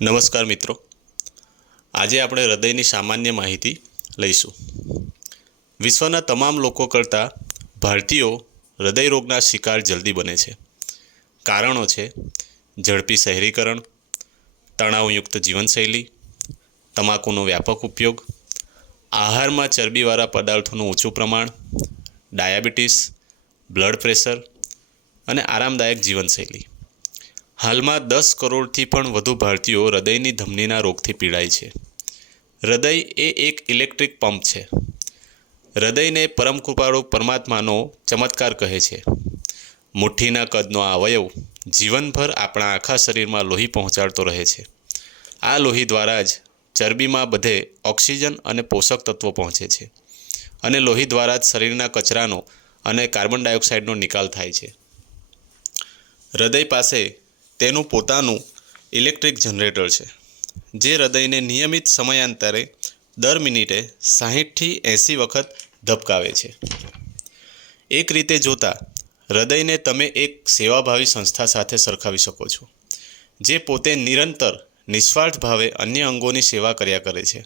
નમસ્કાર મિત્રો. આજે આપણે હૃદયની સામાન્ય માહિતી લઈશું. વિશ્વના તમામ લોકો કરતાં ભારતીયો હૃદય રોગના શિકાર જલ્દી બને છે. કારણો છે ઝડપી શહેરીકરણ, તણાવયુક્ત જીવનશૈલી, તમાકુનો વ્યાપક ઉપયોગ, આહારમાં ચરબીવાળા પદાર્થોનું ઓછું પ્રમાણ, ડાયાબિટીસ, બ્લડ પ્રેશર અને આરામદાયક જીવનશૈલી. હાલમાં દસ કરોડથી પણ વધુ ભારતીયો હૃદયની ધમનીના રોગથી પીડાય છે. હૃદય એ એક ઇલેક્ટ્રિક પંપ છે. હૃદયને પરમ કૃપાળુ પરમાત્માનો ચમત્કાર કહે છે. મુઠ્ઠીના કદનો આ અવયવ જીવનભર આપણા આખા શરીરમાં લોહી પહોંચાડતો રહે છે. આ લોહી દ્વારા જ ચરબીમાં બધે ઓક્સિજન અને પોષક તત્વો પહોંચે છે અને લોહી દ્વારા જ શરીરના કચરાનો અને કાર્બન ડાયોક્સાઇડનો નિકાલ થાય છે. હૃદય પાસે તેનું પોતાનું ઇલેક્ટ્રિક જનરેટર છે, જે હૃદયને નિયમિત સમયાંતરે દર મિનિટે સાહીઠથી એંસી વખત ધબકાવે છે. એક રીતે જોતાં, હૃદયને તમે એક સેવાભાવી સંસ્થા સાથે સરખાવી શકો છો, જે પોતે નિરંતર, નિસ્વાર્થ ભાવે અન્ય અંગોની સેવા કર્યા કરે છે.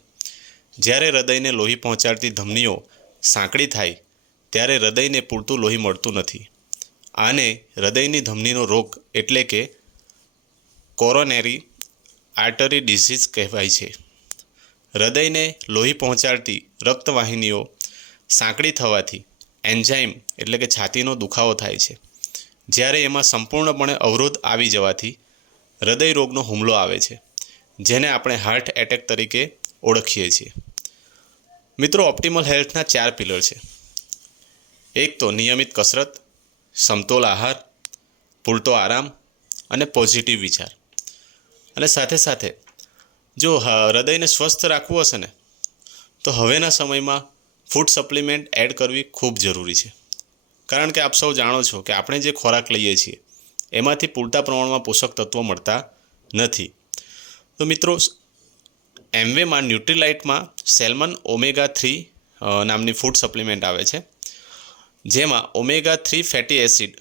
જ્યારે હૃદયને લોહી પહોંચાડતી ધમનીઓ સાંકડી થાય, ત્યારે હૃદયને પૂરતું લોહી મળતું નથી. આને હૃદયની ધમનીનો રોગ એટલે કે કોરોનેરી આર્ટરી ડિસીઝ કહેવાય છે. હૃદયને લોહી પહોંચાડતી રક્તવાહિનીઓ સાંકડી થવાથી એન્ઝાઇમ એટલે કે છાતીનો દુખાવો થાય છે. જ્યારે એમાં સંપૂર્ણપણે અવરોધ આવી જવાથી હૃદય રોગનો હુમલો આવે છે, જેને આપણે હાર્ટ એટેક તરીકે ઓળખીએ છીએ. મિત્રો, ઓપ્ટિમલ હેલ્થના ચાર પિલર છે. એક તો નિયમિત કસરત, સમતોલ આહાર, પૂરતો આરામ અને પોઝિટિવ વિચાર. અને સાથે સાથે, જો હૃદયને સ્વસ્થ રાખવું હશે ને, તો હવેના સમયમાં ફૂડ સપ્લિમેન્ટ એડ કરવી ખૂબ જરૂરી છે. કારણ કે આપ સૌ જાણો છો કે આપણે જે ખોરાક લઈએ છીએ, એમાંથી પૂરતા પ્રમાણમાં પોષક તત્વો મળતા નથી. તો મિત્રો, એમવેમાં ન્યુટ્રીલાઇટમાં સેલ્મન ઓમેગા થ્રી નામની ફૂડ સપ્લિમેન્ટ આવે છે. જેમાં ઓમેગા થ્રી ફેટી એસિડ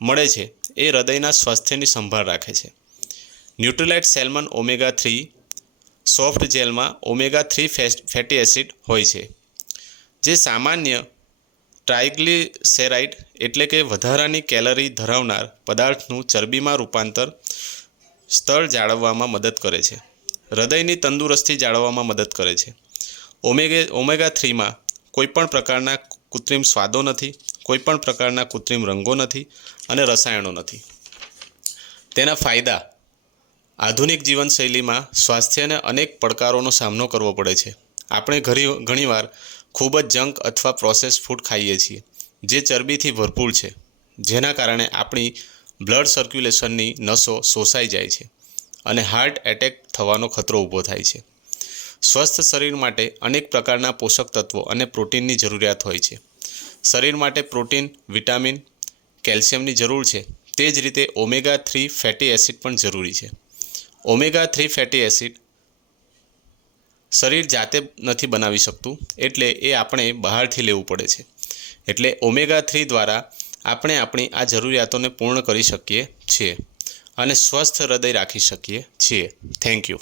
મળે છે, એ હૃદયના સ્વાસ્થ્યની સંભાળ રાખે છે. Nutrilite salmon omega three soft જેલમાં ઓમેગા થ્રી ફેટી એસિડ હોય છે. જે સામાન્ય ટ્રાઇગ્લિસેરાઇડ એટલે કે વધારાની કેલરી ધરાવનાર પદાર્થનું ચરબીમાં રૂપાંતર સ્તર જાળવવામાં મદદ કરે છે. હૃદયની તંદુરસ્તી જાળવવામાં મદદ કરે છે. ઓમેગે, ઓમેગા થ્રીમાં કોઈપણ પ્રકારના કૃત્રિમ સ્વાદો નથી, કોઈપણ પ્રકારના કૃત્રિમ રંગો નથી અને રસાયણો નથી. તેના ફાયદા આધુનિક જીવનશૈલીમાં સ્વાસ્થ્યને અનેક પડકારોનો સામનો કરવો પડે છે. આપણે ઘણી ઘણીવાર ખૂબ જ જંક અથવા પ્રોસેસ ફૂડ ખાઈએ છીએ, જે ચરબીથી ભરપૂર છે, જેના કારણે આપણી બ્લડ સર્ક્યુલેશનની નસો શોષાઈ જાય છે અને હાર્ટ એટેક થવાનો ખતરો ઊભો થાય છે. સ્વસ્થ શરીર માટે અનેક પ્રકારના પોષક તત્વો અને પ્રોટીનની જરૂરિયાત હોય છે. શરીર માટે પ્રોટીન, વિટામિન, કેલ્શિયમની જરૂર છે. તે જ રીતે ઓમેગા થ્રી ફેટી એસિડ પણ જરૂરી છે. ઓમેગા થ્રી ફેટી એસિડ શરીર જાતે નથી બનાવી શકતું, એટલે એ આપણે બહારથી લેવું પડે છે. એટલે ઓમેગા થ્રી દ્વારા આપણે આપણી આ જરૂરિયાતોને પૂર્ણ કરી શકીએ છીએ અને સ્વસ્થ હૃદય રાખી શકીએ છીએ. Thank you.